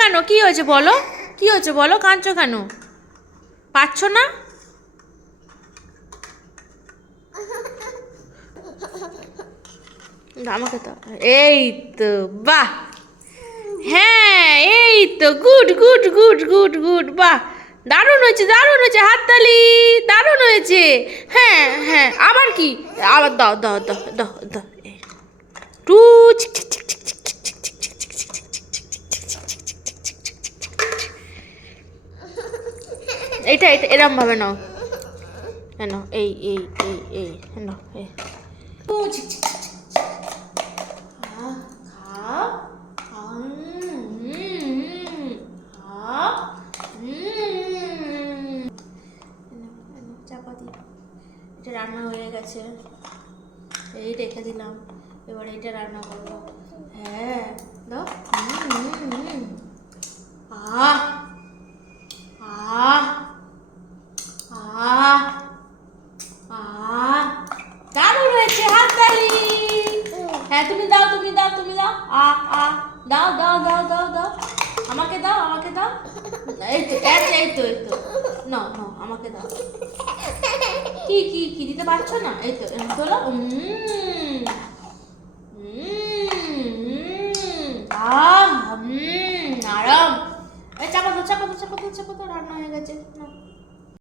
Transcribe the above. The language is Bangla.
কেন? কি হয়েছে বলো, কি হয়েছে বলো, কাঁদছো কেন? পাচ্ছ না? আমাকে তো এই তো, বাহ, হ্যাঁ এই তো, good good good good good, বাহ, দারুণ হয়েছে, দারুণ হয়েছে, হাততালি, দারুণ হয়েছে। হ্যাঁ হ্যাঁ, আবার কি? আবার দাও দাও দাও দাও দাও, টু, এইটা এটা এরম ভাবে নাও, নাও, এই এই এই এই নাও, এই খাও, চাপা দি। এটা রান্না হয়ে গেছে, এই রেখে দিলাম, এবার এটা রান্না করবো। হ্যাঁ দাও। আহ আহ আহ আহ, দারুণ হয়েছে, হাততালি। হ্যাঁ তুমি দাও, তুমি দাও, তুমি দাও, দাও দাও দাও দাও দাও, আমাকে দাও, আমাকে দাও, এই তো এই তো এই তো, নাও নাও, আমাকে দাও। কি কি কি দিতে পারছো না? এই তো তোলো। আরাম। এই চাপা দাও, চাপা দাও, চাপা দাও, চাপা দাও, রান্না হয়ে গেছে, নাও।